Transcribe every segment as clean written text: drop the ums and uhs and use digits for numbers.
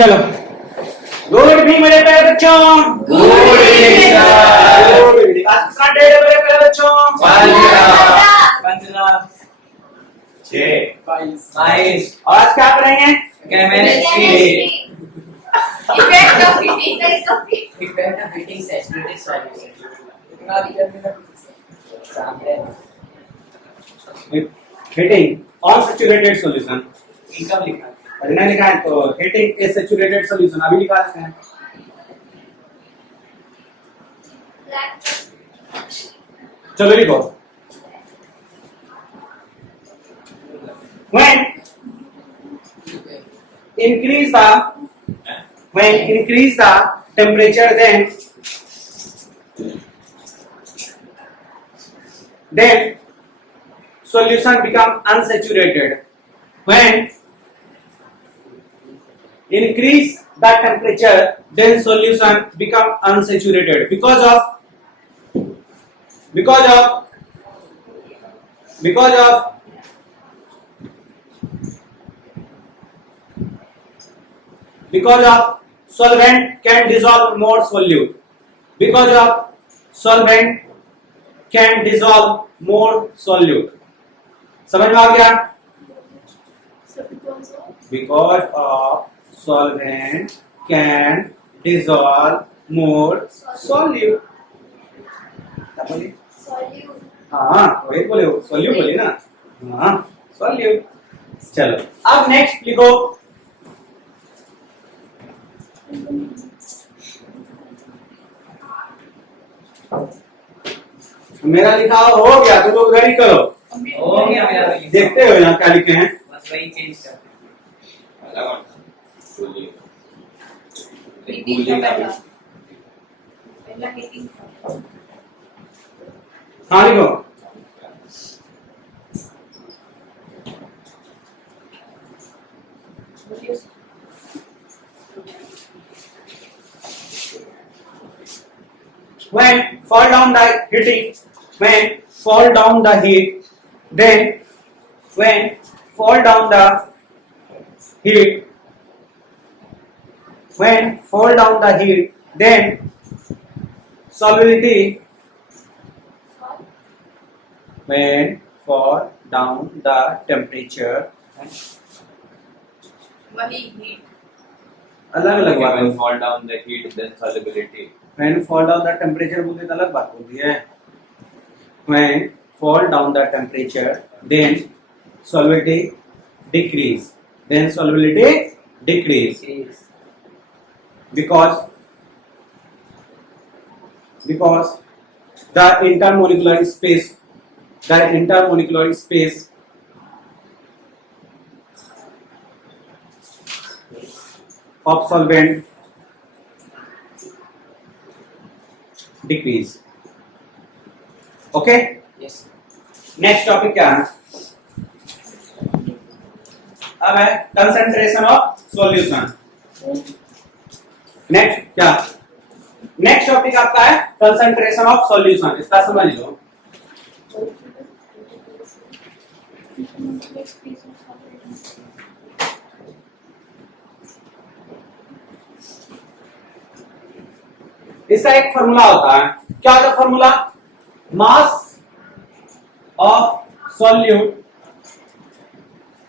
चलो good evening मेरे प्यारे बच्चों। Good evening sir. Good evening. आज कितना डे है मेरे प्यारे बच्चों? 15 6 22। और आज क्या पढ़ेंगे? Chemistry. Effect of heating. Effect of heating saturated solution. Heating on saturated solution. Income लिखा पढ़ना लिखा है तो हीटिंग ए सैचुरेटेड सॉल्यूशन अभी लिखा है। चलो लिखो। When increase the temperature, then solution become unsaturated. When increase the temperature, then solution become unsaturated because of solvent can dissolve more solute. Because of solvent can dissolve more solute. समझ में आ गया? Because of solvent can dissolve more solute. क्या बोली? हाँ वही बोले हो, solute बोली ना? हाँ solute. चलो अब नेक्स्ट लिखो। मेरा लिखा हो गया, तुम लोग घर ही करो। हो गया मेरा भी। देखते हो यहाँ क्या लिखे हैं? बस वही चेंज कर हाँ लिखो। When fall down the heating, when fall down the heat, then when fall down the heat, when fall down the heat, then solubility, when fall down the temperature, वही heat. अलग अलग बात है। fall down the heat then solubility. When fall down the temperature बोलते तो अलग बात होती है। When fall down the temperature, then solubility decrease. Then solubility decrease because the intermolecular space of solvent decrease. Okay yes next topic क्या है? अब है कंसंट्रेशन ऑफ सॉल्यूशन। नेक्स्ट क्या? नेक्स्ट टॉपिक आपका है कंसंट्रेशन ऑफ सॉल्यूशन। इसका समझ लो। इसका एक फॉर्मूला होता है। क्या होता है formula? Mass of solute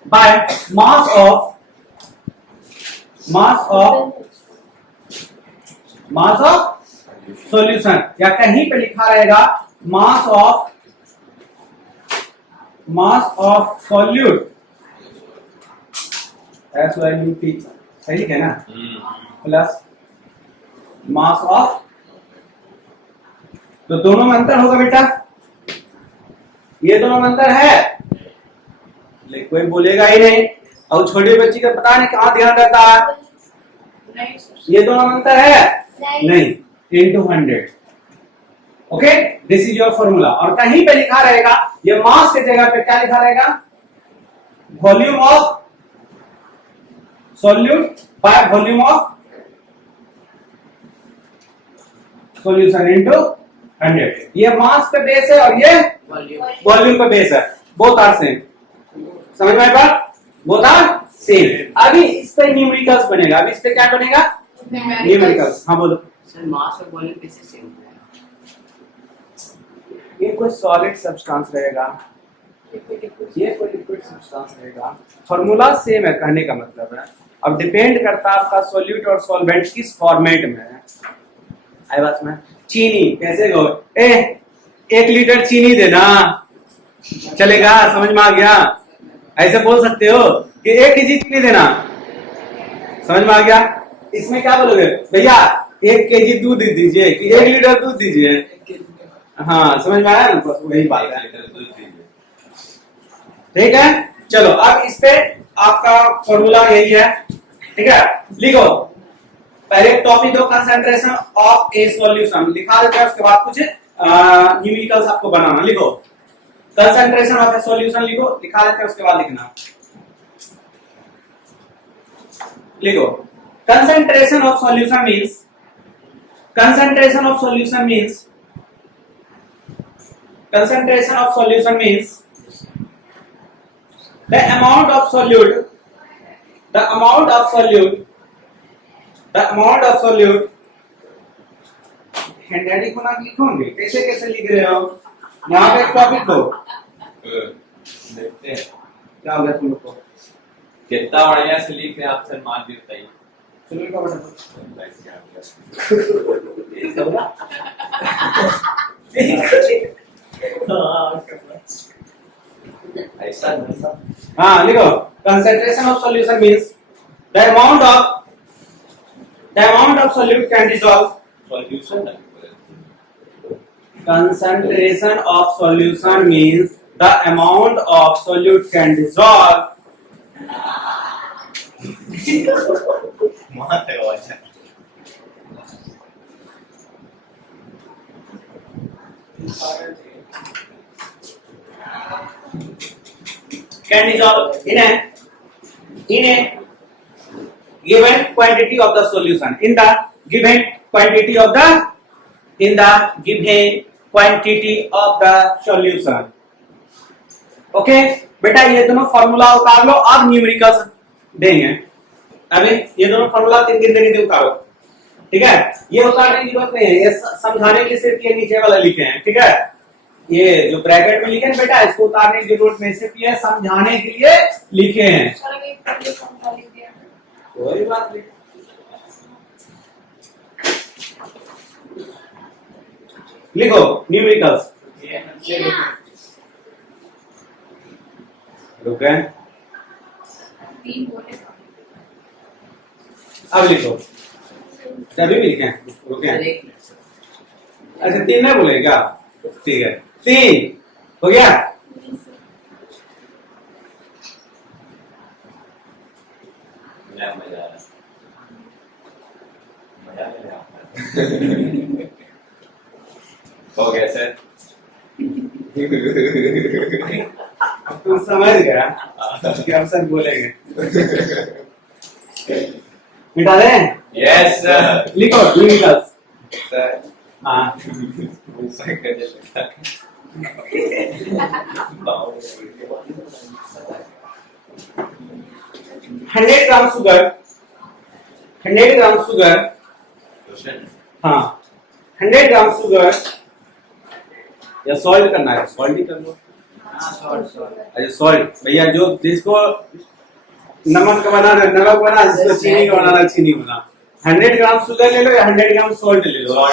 by mass of solution, या कहीं पे लिखा रहेगा मास ऑफ सॉल्यूट, SOLUT, सही है ना? प्लस मास ऑफ, तो दोनों में अंतर होगा बेटा। ये दोनों में अंतर है, लेकिन कोई बोलेगा ही नहीं। और छोटे बच्ची का पता नहीं कहाँ ध्यान रहता है। नहीं सर। ये दोनों में अंतर है नहीं। into 100। Okay, this is your formula. और कहीं पे लिखा रहेगा, ये मास के जगह पे क्या लिखा रहेगा? Volume of solute by volume of solution into 100। ये मास पे बेस है और ये वॉल्यूम पे बेस है। Both are same. समझ में आया? Both are same. अभी इस पे न्यूमेरिकल्स बनेगा, अभी इस पे क्या बनेगा? न्यूमेरिकल्स। हाँ बोलो। सर मास और वॉल्यूम कैसे सेम है? ये कोई सॉलिड सब्सटेंस रहेगा, ये कोई लिक्विड सब्सटेंस रहेगा, फार्मूला सेम है, कहने का मतलब है। अब डिपेंड करता है आपका सॉल्यूट और सॉल्वेंट किस फॉर्मेट में है। आई बात में चीनी कैसे गो 1 लीटर चीनी देना, चलेगा? समझ में आ गया? ऐसे बोल सकते हो कि 1 केजी चीनी देना, समझ में आ गया? इसमें क्या बोलोगे भैया 1 केजी दूध दीजिए कि 1 लीटर दूध दीजिए? हाँ समझ में आया ना, बस वही बात है। ठीक है, चलो अब इस पे आपका फॉर्मूला यही है, ठीक है? लिखो पहले टॉपिक दो, कंसंट्रेशन ऑफ ए सॉल्यूशन लिखा देते हैं, उसके बाद कुछ न्यूमेरिकल्स आपको बनाना। लिखो कंसंट्रेशन ऑफ ए सॉल्यूशन, लिखो, लिखा देते हैं, उसके बाद लिखना। लिखो concentration of solution means, concentration of solution means, concentration of solution means the amount of solute, the amount of solute, the amount of solute, handwriting बना के लिखोगे, कैसे कैसे लिख रहे हो? यहाँ पे एक टॉपिक दो, देखते हैं क्या हो गया तुम लोग को? कितना बढ़िया से लिख रहे हैं आप सर, मान देता ही सुनो का बटन ऐसा हाँ लिखो concentration of solution means the amount of solute can dissolve, solution है। concentration of solution means the amount of solute can dissolve वहां तक आवाज है। can dissolve in a given quantity of the solution, in the given quantity of the, in the given quantity of the solution। Okay बेटा, ये दोनों formula उतार लो, अब numericals देंगे। अभी ये दोनों फॉर्मूला 3 दिन देंगे, उतारो, ठीक है? ये उतारने की जरूरत नहीं है, ये समझाने के लिए सिर्फ ये नीचे वाला लिखे हैं, ठीक है? ये जो ब्रैकेट में लिखे हैं बेटा, इसको उतारने की जरूरत नहीं, सिर्फ ये समझाने के लिए लिखे हैं। कोई बात नहीं, लिखो न्यूमेरिकल्स। रुक गए, अब लिखो, अभी भी लिखे हैं, रुके हैं। अच्छा 3 नहीं बोले क्या? ठीक है, 3 हो गया। मजा आ रहा है। हो गया सर। तुम समझ गया कि हम सब बोलेंगे। मिटा दें? Yes sir. लिखो न्यूमेरिकल्स। सर हाँ 100 ग्राम शुगर, 100 ग्राम शुगर, हाँ 100 ग्राम शुगर, या सॉल्ट करना है, सॉल्ट ही कर लो। अच्छा सॉल्ट भैया, जो जिसको नमक का बनाना नमक बना, जिसको चीनी का बनाना चीनी बना। 100 ग्राम शुगर ले लो या 100 ग्राम सॉल्ट ले लो,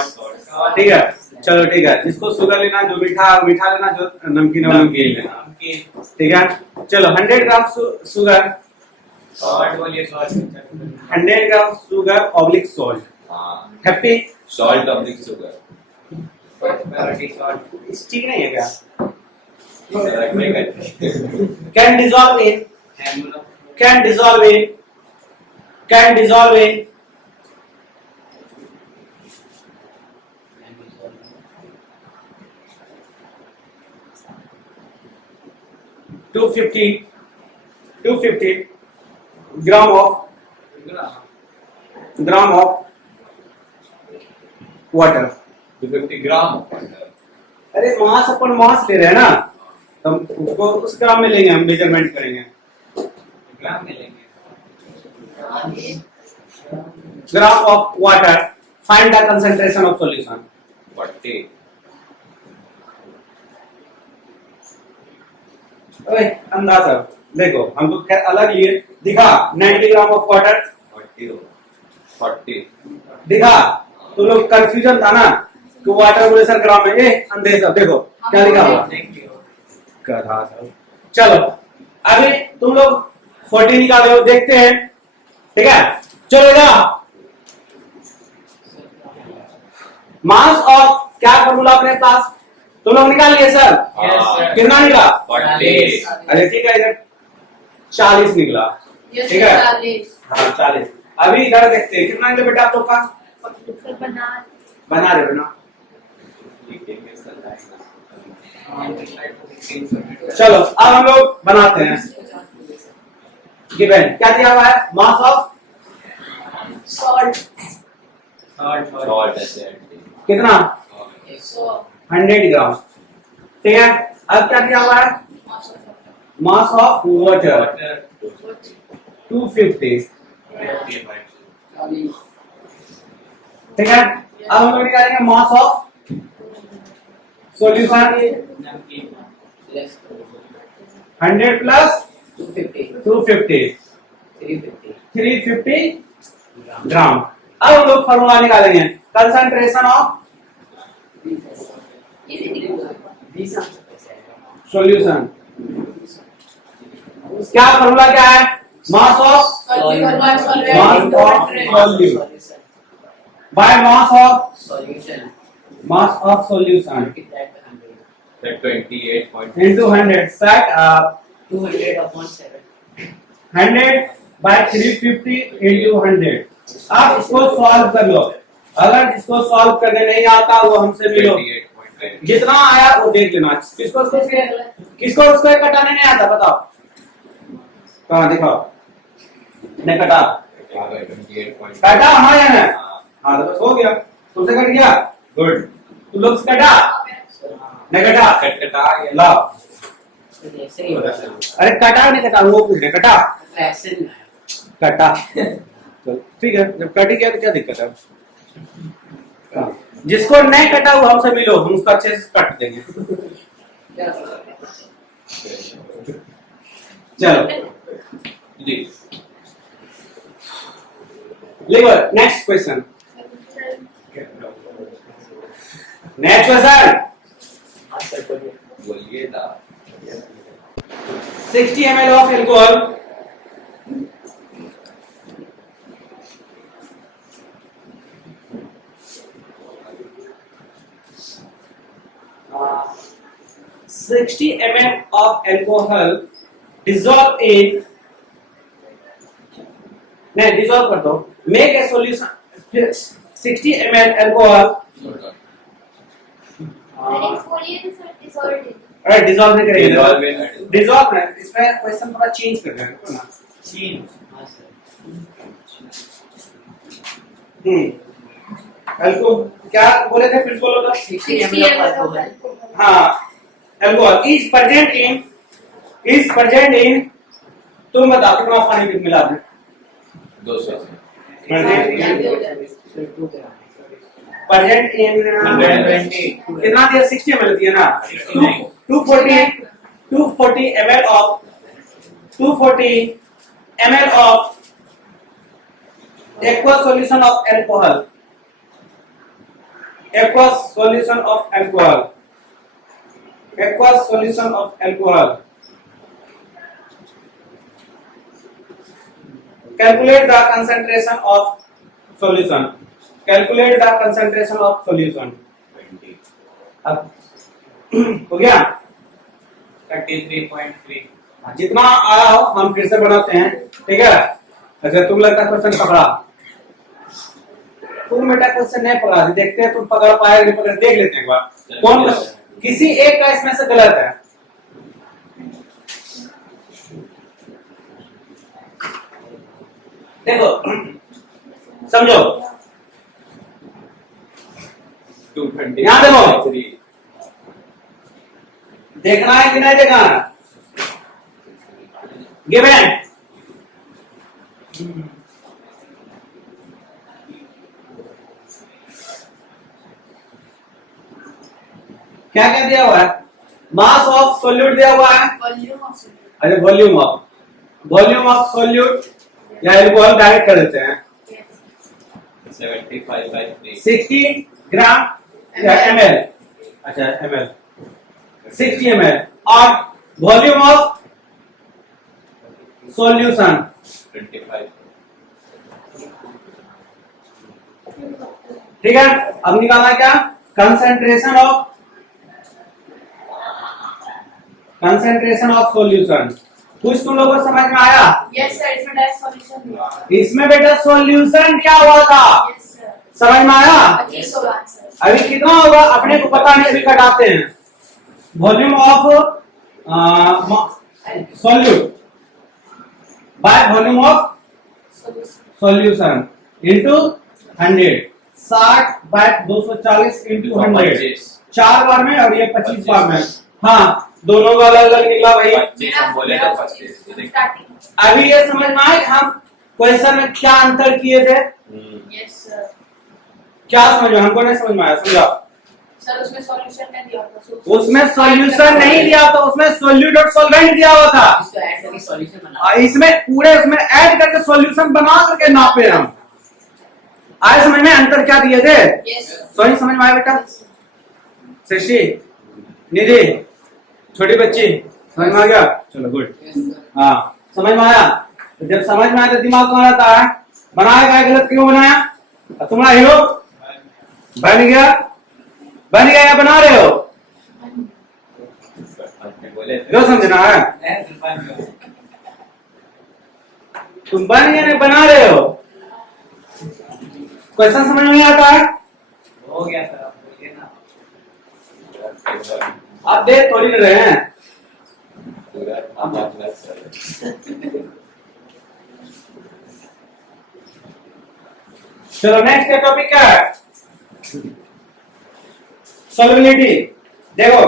ठीक है? चलो ठीक है, जिसको शुगर लेना, जो मीठा मीठा लेना, जो नमकीन नमकीन लेना, ठीक है? चलो 100 gram sugar, 100 gram sugar oblique salt, happy salt oblique sugar. ठीक नहीं है क्या? Can dissolve in, can dissolve in, can dissolve in 250 gram of water. 250 ग्राम। अरे मास अपन मास ले रहे हैं ना, तो उसको उस ग्राम में लेंगे, हम मेजरमेंट करेंगे। ग्राम में लेंगे। Gram of water, find the concentration of solution. 40 ओए अंदाजा देखो, हमको खैर अलग लिए दिखा 90 ग्राम ऑफ वाटर 40 दिखा, तो लोग कंफ्यूजन था ना कि वाटर प्रेशर ग्राम में, ये अंदेशा देखो क्या लिखा हुआ गधा सब। चलो अभी तुम लोग 40 निकाले हो, देखते हैं, ठीक है। चलो जा मास ऑफ, क्या फॉर्मूला अपने पास तुम लोग निकाल लिए सर? Yes, sir. कितना निकला? 40 अरे ठीक है, इधर 40 निकला, Yes, ठीक है। 40. हाँ 40। अभी इधर देखते हैं कितना निकला बेटा आप लोग का, बना रहे हो ना। चलो अब हम लोग बनाते हैं। गिवन क्या दिया हुआ है? Mass of Salt. Salt ऐसे कितना? 100 ग्राम, ठीक है। अब क्या दिया हुआ है? मास ऑफ वाटर 250, ठीक है। अब हम लोग निकालेंगे मास ऑफ सॉल्यूशन 100 प्लस 250 350 ग्राम। अब हम लोग फॉर्मूला निकालेंगे कंसंट्रेशन ऑफ सॉल्यूशन। क्या फॉर्मूला क्या है? Mass of Solution. By mass of Solution. Solution Multiply by 100. 28 into 100 set up 200 upon 7. 100 by 350 into 100। आप इसको सॉल्व कर लो, अगर इसको सॉल्व करने नहीं आता वो हमसे मिलो, 28.5 जितना आया वो देख लेना। किसको उसको कटाने नहीं आता बताओ, कहाँ दिखाओ, नहीं कटा, 28.5 कटा हमारे यहाँ है। हाँ तो बस हो गया, तुमसे कट गया, गुड। तुम लोग से कटा नहीं कटा, कटा लाओ। ऐसे ही होगा सर। अरे कटा नहीं कटा, वो पूछ रहे कटा फ्रैक्शन में कटा। तो ठीक है, जब कट ही गया तो क्या दिक्कत है। हाँ, जिसको नहीं कटा वो हमसे मिलो, हम उसको अच्छे से कट देंगे। चलो जी लिखो नेक्स्ट क्वेश्चन। नेक्स्ट क्वेश्चन, बोलिए ना 60 ml of alcohol uh, 60 ml of alcohol dissolve in, नहीं dissolve कर दो, make a solution 60 ml alcohol अरे डिसॉल्व नहीं करेंगे, डिसॉल्व है, इसमें क्वेश्चन थोड़ा चेंज कर रहे हैं ना, अल्को क्या बोले थे, फिर बोलो तो। 60 ml of alcohol. हाँ अल्कोहल इज प्रेजेंट इन, तुम बताओ कितना पानी मिला दें? 200 प्रेजेंट इन कितना दिया? 60 ml दिया ना, 240 ml of aqueous solution of alcohol, aqueous solution of alcohol. Calculate the concentration of solution. Calculate the concentration of solution. 20 अब हो गया, 33.3 जितना आया हो हम फिर से बनाते हैं, ठीक है। अच्छा तुम लगता क्वेश्चन पकड़ा, तुम बेटा क्वेश्चन नहीं पकड़ा, देखते हैं तुम पकड़ पाए नहीं पकड़, देख लेते हैं एक बार कौन किसी एक का इसमें से गलत है। देखो समझो, 220 यहाँ देखो, देखना है कि नहीं देखना है? गिवन क्या क्या दिया हुआ है? मास ऑफ सोल्यूट दिया हुआ है, Volume of solute. अच्छा वॉल्यूम ऑफ सोल्यूट, या इनको हम डायरेक्ट कर देते हैं 75/3 60 ग्राम या ml, अच्छा ml 60 ml, और वॉल्यूम ऑफ सॉल्यूशन 25 ठीक है। अब निकालना क्या? Concentration of solution. कुछ तुम लोगों को समझ में आया? Yes sir, इसमें डायरेक्ट solution दिया। इसमें बेटा सॉल्यूशन क्या हुआ था? Yes sir. समझ में आया? 25 होगा आंसर। अभी कितना होगा अपने को पता नहीं, अभी घटाते हैं। Volume of solute by volume of solution into 100, 60 by 240 into 100, 4 बार में और ये 25 बार में। हाँ, दोनों का अलग अलग निकला भाई। 25 हम बोले तो 25 Starting. अभी ये समझ में आया कि हम क्वेश्चन में क्या अंतर किए थे? Yes sir. क्या समझ में? हमको नहीं समझ में आया, समझाओ। सर उसमें सॉल्यूशन नहीं दिया था। उसमें सॉल्यूशन नहीं दिया था, उसमें सोल्यूट और सॉल्वेंट दिया हुआ था। इसको ऐड करके सॉल्यूशन बना। इसमें पूरे उसमें ऐड करके सॉल्यूशन बना करके नापे हम। आए समझ में अंतर क्या दिए थे? Yes sir. सॉरी समझ में आया बेटा? शशि, निधि, छोटी बच्ची, समझ में आ गया? चलो गुड। Yes sir. हाँ, समझ में आया? तो जब समझ में आया तो दिमाग कौन रहता है? बनाया गलत क्यों बनाया? तुम्हारा हीरो बन गया या बना रहे हो? बोले जो समझना है, तुम बन गए नहीं बना रहे हो। क्वेश्चन समझ में नहीं आता है? हो गया सर, आप बोलिए ना। आप देख थोड़ी रहे हैं। चलो नेक्स्ट टॉपिक क्या है? सॉल्युबिलिटी। देखो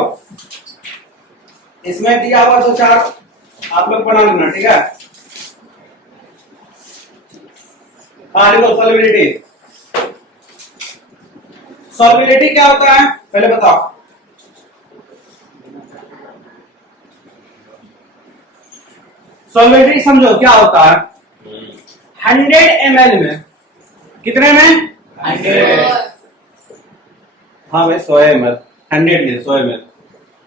इसमें दिया हुआ दो चार आप लोग बना लेना, ठीक है? हाँ देखो सॉल्युबिलिटी क्या होता है पहले बताओ। सॉल्युबिलिटी समझो क्या होता है। 100 ml में कितने में? 100। हाँ भाई 100 ml, 100 में 100 ml,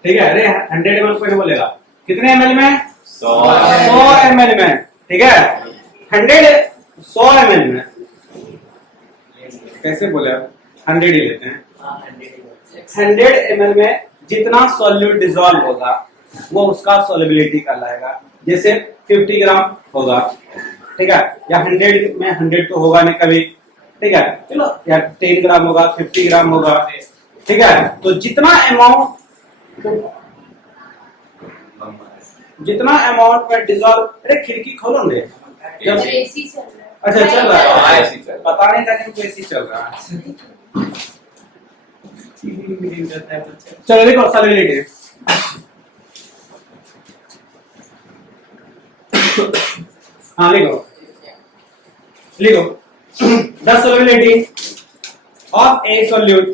ठीक है? अरे 100 ml कोई नहीं बोलेगा। कितने ml में? 100 ml में, ठीक है? 100 ml में कैसे बोले? 100 ही लेते हैं। 100 ml में जितना सॉल्यूट डिसॉल्व होगा वो उसका सॉल्युबिलिटी कहलाएगा। जैसे 50 ग्राम होगा, ठीक है? या 100 में 100 तो होगा नहीं कभी, ठीक है? चलो या 10 ग्राम होगा, 50 ग्राम होगा, ठीक है? तो जितना अमाउंट में डिसॉल्व, अरे खिड़की खोलो ने जब, एसी चल रहा है। अच्छा चल रहा हाँ, है, ऐसे ही चल रहा है। पता नहीं था कि ऐसी चल रहा है। चलो देखो सॉल्युबिलिटी। हाँ लिखो the solubility of a solute,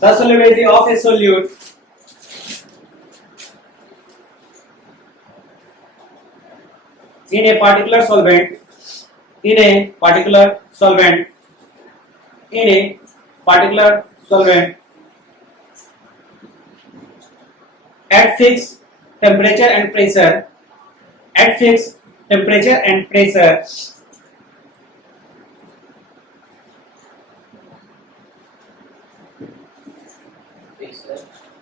the solubility of a solute in a particular solvent, in a particular solvent, in a particular solvent at fixed temperature and pressure, at fixed temperature and pressure,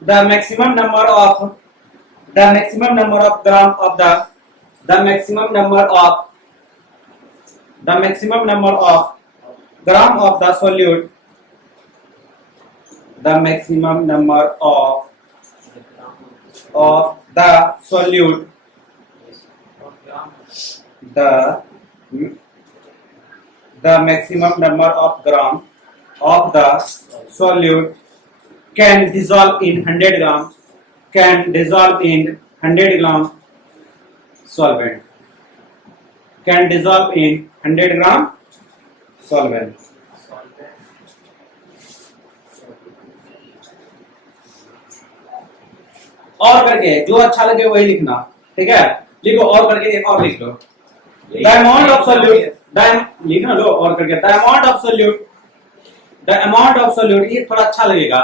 the maximum number of gram of the maximum number of gram of the solute, the maximum number of the solute, the maximum number of gram of the solute can dissolve in 100 gram, can dissolve in 100 gram solvent, can dissolve in 100 gram solvent. और करके जो अच्छा लगे वही लिखना, ठीक है। लिखो और करके, एक और लिख लो। द अमाउंट ऑफ सोल्यूट, लिखना लो और करके, the amount of solute, the amount of solute, ये थोड़ा अच्छा लगेगा।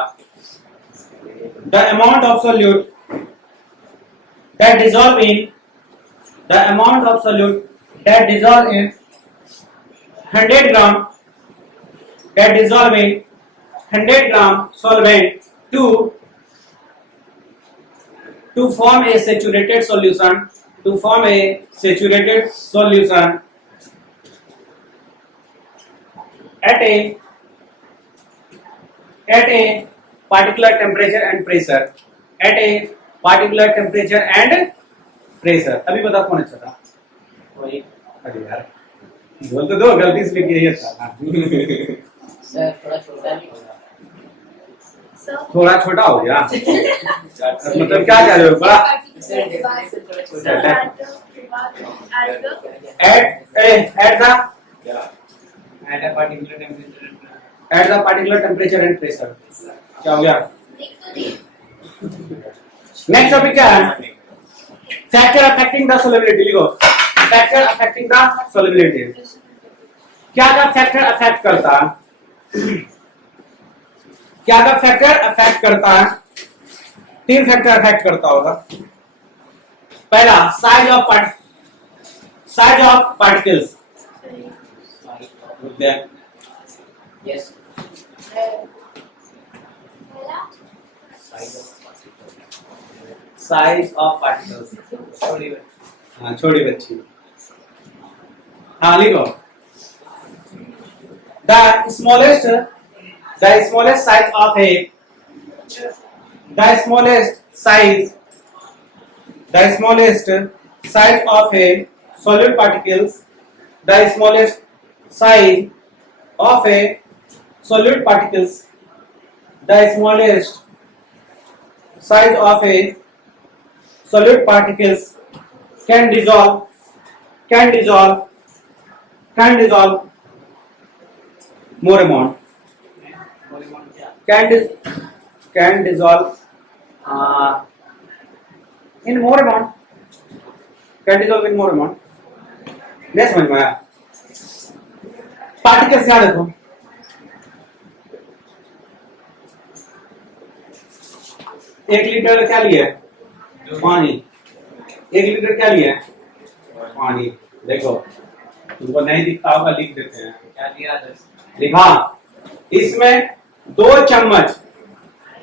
The amount of solute that dissolve in, the amount of solute that dissolve in 100 gram, that dissolve in 100 gram solvent to form a saturated solution, to form a saturated solution at a particular temperature and pressure, at a particular temperature and pressure। अभी बता कौन अच्छा था? वही अरे यार बोल तो दो, गलती से लिख दिया था। सर थोड़ा छोटा नहीं होगा Sir, थोड़ा छोटा हो गया, मतलब क्या कह रहे हो? बड़ा sir, थोड़ा sir, छोटा at the at a particular temperature at the particular temperature and pressure, क्या हो गया? नेक्स्ट टॉपिक क्या है? Factor affecting the solubility. लिखो फैक्टर अफेक्टिंग द सोल्युबिलिटी। क्या क्या फैक्टर अफेक्ट करता है? क्या क्या फैक्टर अफेक्ट करता है? 3 फैक्टर अफेक्ट करता होगा। पहला size of particles, yes size of particles, छोटी हाँ छोटी बच्ची, हाँ लिखो the smallest size of A, the smallest size of a solid particles, the smallest size of a solid particles, the smallest size of a solid particles can dissolve more amount, can dissolve in more amount, can dissolve in more amount। नहीं समझ में आया? Particles याद रखो, एक litre क्या लिया है? पानी। 1 लीटर क्या लिया है? पानी। देखो तुमको नहीं दिखता होगा, लिख देते हैं। क्या दिया लिखा इसमें 2 चम्मच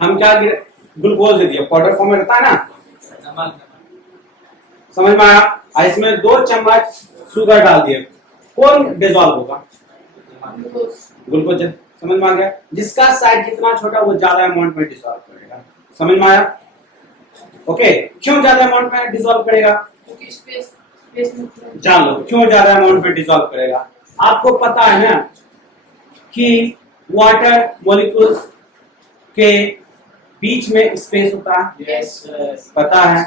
हम क्या ग्लूकोज दे दिया, पाउडर फॉर्म में रहता है ना, नमक समझ में आया? और इसमें 2 चम्मच शुगर डाल दिए, कौन डिजॉल्व होगा? ग्लूकोज। समझ में आ गया? जिसका साइज जितना छोटा वो ज्यादा अमाउंट में डिजॉल्व करेगा। समझ में आया? ओके, क्यों ज्यादा अमाउंट में डिजॉल्व करेगा? क्योंकि स्पेस में जान लो क्यों ज्यादा अमाउंट में डिजॉल्व करेगा। आपको पता है ना कि वाटर मॉलिक्यूल्स के बीच में स्पेस होता है, यस पता है?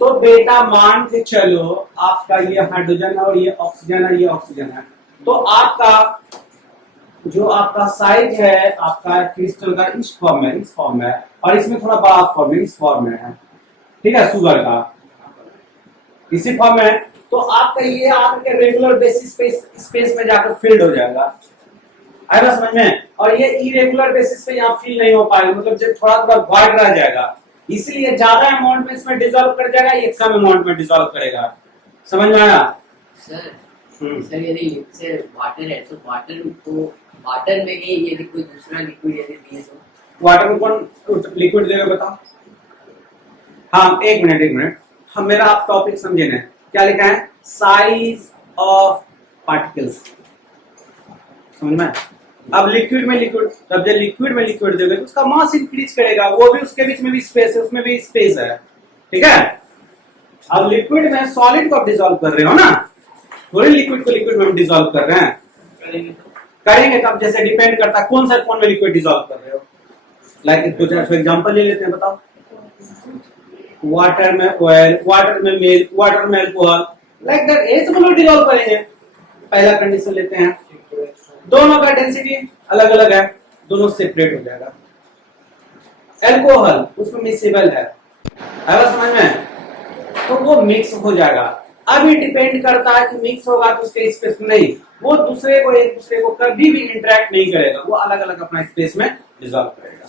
तो बेटा मान के चलो आपका ये हाइड्रोजन है और ये ऑक्सीजन है, ये ऑक्सीजन है, तो आपका जो आपका साइज है आपका क्रिस्टल का इस फॉर्म में और इसमें थोड़ा बड़ा फॉर्म है, इस फॉर्म में है, ठीक है, शुगर का इसी फॉर्म में। तो आपका ये आके रेगुलर बेसिस पे स्पेस में जाकर फिल्ड हो जाएगा, आएगा समझ में? और ये इरेगुलर बेसिस पे यहाँ फिल नहीं हो पाएगा, मतलब जब थोड़ा थोड़ा वाइड रह जाएगा, इसलिए ज्यादा अमाउंट में इसमें डिसॉल्व कर जाएगा, ये कम अमाउंट में डिसॉल्व करेगा। समझ में आया? सर सर यदि से वाटर है तो वाटर में ही यदि कोई दूसरा लिक्विड यदि दिए तो वाटर में कौन लिक्विड देगा बताओ? हाँ एक मिनट, हम मेरा आप टॉपिक समझे ना, क्या लिखा है? Size of particles. समझ में? अब लिक्विड में लिक्विड, जब लिक्विड में लिक्विड दोगे तो उसका मास इंक्रीज करेगा, वो भी उसके बीच में भी स्पेस है, उसमें भी स्पेस है, ठीक है। अब लिक्विड में सॉलिड को डिसॉल्व कर रहे हो ना, थोड़े लिक्विड को लिक्विड में डिसॉल्व कर रहे हैं, करेंगे तब जैसे डिपेंड करता है कौन सा कौन में लिक्विड डिसॉल्व कर रहे हो। लाइक कुछ एग्जांपल ले लेते हैं, बताओ। वाटर में ऑयल, वाटर में मिल्क, वाटर में अल्कोहल, लाइक दैट ये सब लोग डिसॉल्व करेंगे। पहला कंडीशन लेते हैं, दोनों का डेंसिटी अलग अलग है, दोनों सेपरेट हो जाएगा। अल्कोहल उसमें मिसेबल है, आया समझ में? तो वो मिक्स हो जाएगा। अभी डिपेंड करता है कि मिक्स होगा तो उसके स्पेस में नहीं, वो दूसरे को एक दूसरे को कभी भी इंटरेक्ट नहीं करेगा, वो अलग अलग अपना स्पेस में डिसॉल्व करेगा।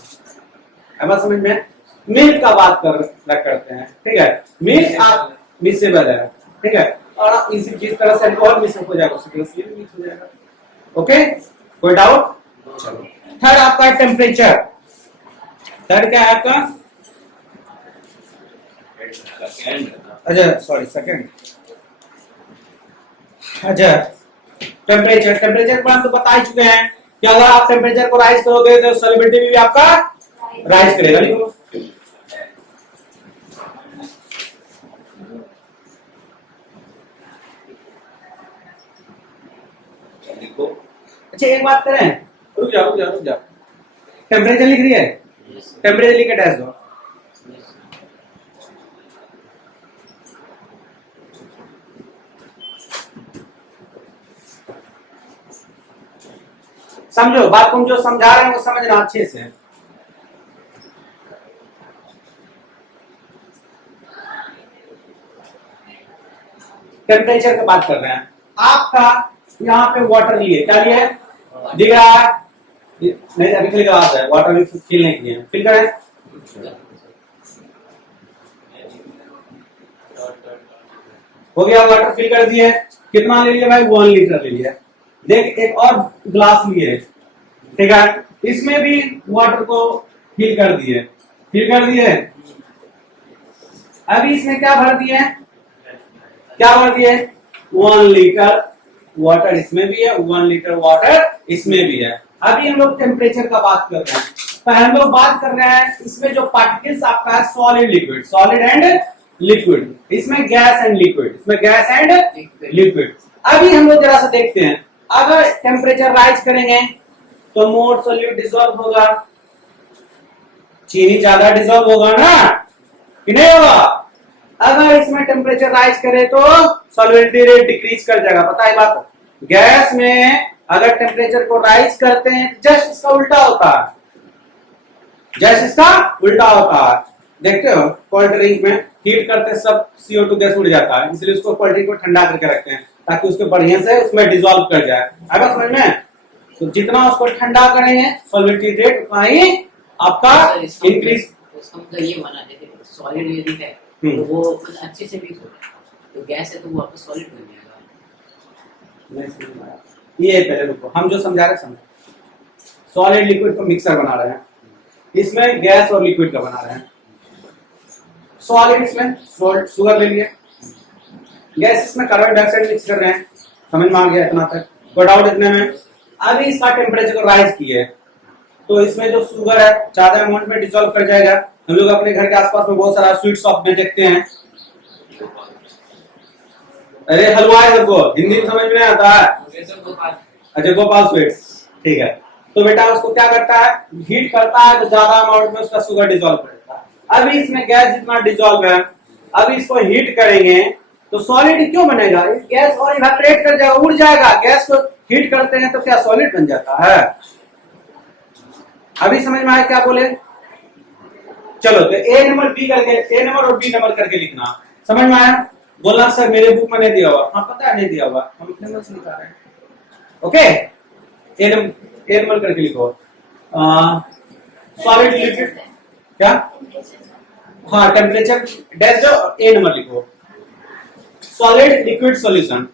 अब समझ में? मिल्क का बात करते हैं, ठीक है। मिल्क आप मिक्सेबल है, ठीक है, और इसी जिस तरह से और मिक्स हो जाएगा उसी तरह से मिक्स हो जाएगा। ओके, कोई डाउट? चलो, थर्ड आपका टेम्परेचर। थर्ड क्या है आपका? अच्छा सॉरी, सेकंड। अच्छा, टेम्परेचर। टेम्परेचर पर हम तो बता ही चुके हैं कि अगर आप टेम्परेचर को राइज करोगे तो सॉल्युबिलिटी भी आपका राइज करेगा। लिखो। लिखो। अच्छा एक बात करें, रुक जाओ। टेम्परेचर लिख रही है, टेम्परेचर लिख के डैश दो। समझो बात, तुम जो समझा रहे हैं वो समझना अच्छे से। टेम्परेचर की बात कर रहे हैं। आपका यहाँ पे वाटर लिए, क्या लिए? दिख रहा है? नहीं, अभी फिल करा है, वाटर भी फिल नहीं किए, फिल करें। हो गया, वाटर फिल कर दिए। कितना ले लिया भाई? 1 लीटर ले लिया। देख, एक और ग्लास लिए, ठीक है, इसमें भी वाटर को फिल कर दिए। अभी इसमें क्या भर दिए? 1 लीटर वाटर इसमें भी है, 1 लीटर वाटर इसमें भी है। अभी हम लोग टेम्परेचर का बात कर रहे हैं, तो हम लोग बात कर रहे हैं इसमें जो पार्टिकल्स आपका है सॉलिड एंड लिक्विड, इसमें गैस एंड लिक्विड। अभी हम लोग जरा सा देखते हैं, अगर टेम्परेचर राइज करेंगे तो मोर सॉल्यूट डिसॉल्व होगा, चीनी ज्यादा डिसॉल्व होगा ना कि नहीं होगा? अगर इसमें टेम्परेचर राइज करे तो सॉल्युबिलिटी रेट डिक्रीज कर जाएगा। पता है बात? गैस में अगर टेम्परेचर को राइज करते हैं जस्ट इसका उल्टा होता है, देखते हो कोल्ड ड्रिंक में हीट करते सब CO2 गैस उड़ जाता है, इसलिए उसको कोल्ड ड्रिंक को ठंडा करके रखते हैं ताकि उसके बढ़िया से उसमें डिसॉल्व कर जाए। आगे समझ में? तो जितना उसको ठंडा करेंगे सॉल्युबिलिटी रेट उतना ही आपका इंक्रीज। उसका मतलब ये बना देते सॉलिड यदि है तो वो अच्छे से मिक्स हो जाएगा, तो गैस है तो वो वापस सॉलिड बन जाएगा। ये पहले रुको, हम जो समझा रहे समझ। सॉलिड लिक्विड को मिक्सर बना रहे हैं, इसमें गैस और लिक्विड का बना रहे हैं। सॉलिड इसमें शुगर ले लिए, गैस इसमें कार्बन डाइऑक्साइड मिक्स कर रहे हैं। समझ में आ गया इतना तक? कोई डाउट इतने में? अभी इसका टेम्परेचर को राइज किए तो इसमें जो शुगर है ज्यादा अमाउंट में डिसॉल्व कर जाएगा। हम लोग अपने घर के आसपास में बहुत सारा स्वीट शॉप में देखते हैं, अरे हलवा है, सबको हिंदी में समझ में नहीं आता है। अच्छा, गोपाल स्वीट्स, ठीक है। तो बेटा उसको क्या करता है, हीट करता है तो ज्यादा अमाउंट में उसका शुगर डिसॉल्व करता है। अभी इसमें गैस जितना डिसॉल्व है, अभी इसको हीट करेंगे तो सॉलिड क्यों बनेगा? गैस और इवेपोरेट कर जाएगा, उड़ जाएगा। गैस को हीट करते हैं तो क्या सॉलिड बन जाता है? अभी समझ में आया क्या बोले? चलो तो ए नंबर और बी नंबर करके लिखना। समझ में आया? बोलना सर मेरे बुक में नहीं दिया हुआ। हाँ पता है नहीं दिया हुआ, हम अपने मन से लिखा रहे हैं। ओके, ए नंबर करके लिखो। सॉलिड लिक्विड क्या? हाँ, टेम्परेचर डैश दो, ए नंबर लिखो। Solid liquid solution.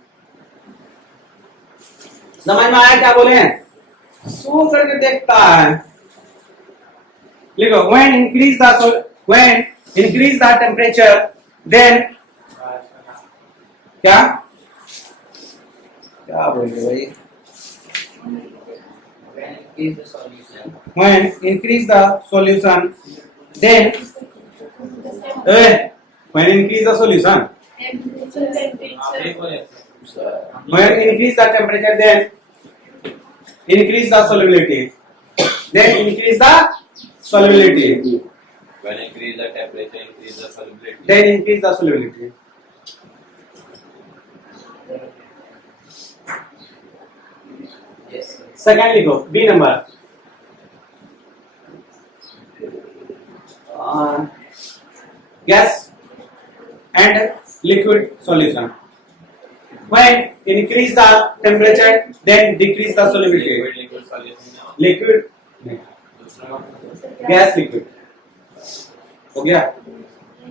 समझ में आया क्या बोले हैं? सो करके देखता है, लिखो when increase the temperature then क्या बोल रहे भाई? when increase the solution then when increase the solution when increase the temperature then increase the solubility then increase the solubility When increase the temperature, increase the solubility. then increase the solubility. Yes. Second लिखो B number. gas and liquid solution. When increase the temperature, then decrease the solubility. Liquid solution Liquid, gas, liquid. हो गया?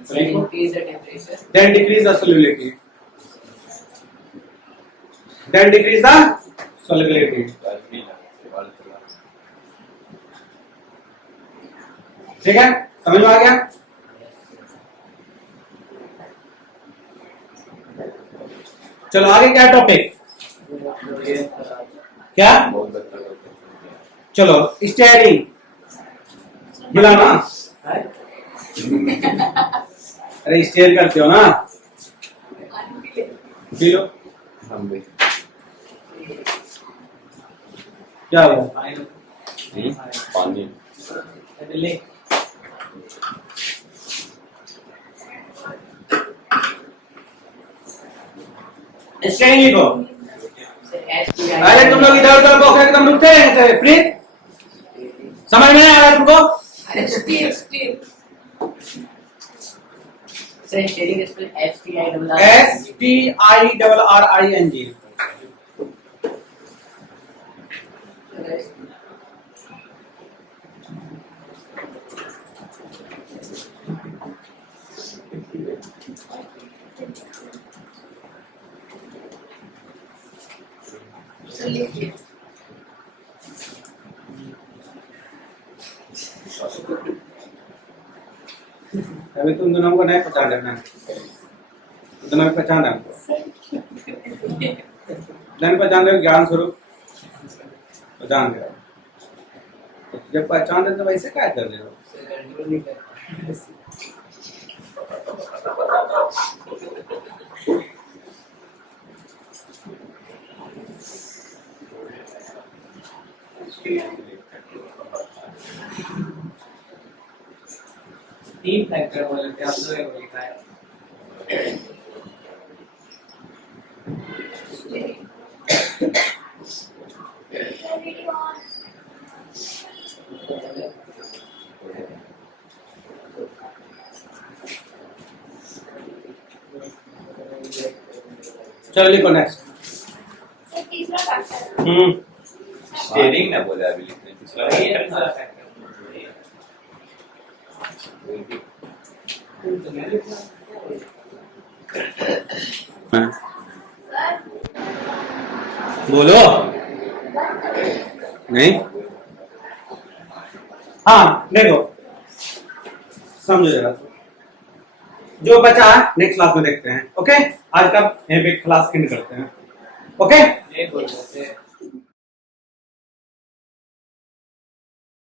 Sir, increase the temperature. Then decrease the solubility. Then decrease the solubility. ठीक है? समझ में आ गया? चलो आगे क्या टॉपिक? क्या? चलो स्टेयरिंग हिलाना। अरे स्टेयर करते हो ना? P low. क्या हुआ? पानी स्टेयरिंग लिखो। Sir, STI. अरे तुम लोग इधर उधर बॉक्स एकदम रुकते हैं प्लीज। समझ में नहीं आ रहा तुमको? Steel, steel. Sir, steering is spelled STIRRING. STIRRING। So liquid. अभी तुम दोनों को नहीं पहचान रहे ना? तुम दोनों को पहचान रहे हो? नहीं पहचान रहे हो? ज्ञान स्वरूप पहचान रहे हो? तो जब पहचान रहे तो वैसे क्या कर रहे हो? Sir, control नहीं कर। तीन फैक्टर बोले थे आप लोगों लिखा है चलो लिखो नेक्स्ट। So तीसरा factor. स्टीयरिंग ना बोला अभी लिखने ये दूसरा दूसरा फैक्टर बोलो। नहीं? हाँ देखो, समझो जरा। जो बचा नेक्स्ट क्लास में देखते हैं। ओके, आज का यहीं पे क्लास एंड करते हैं। ओके। ये बोल रहे थे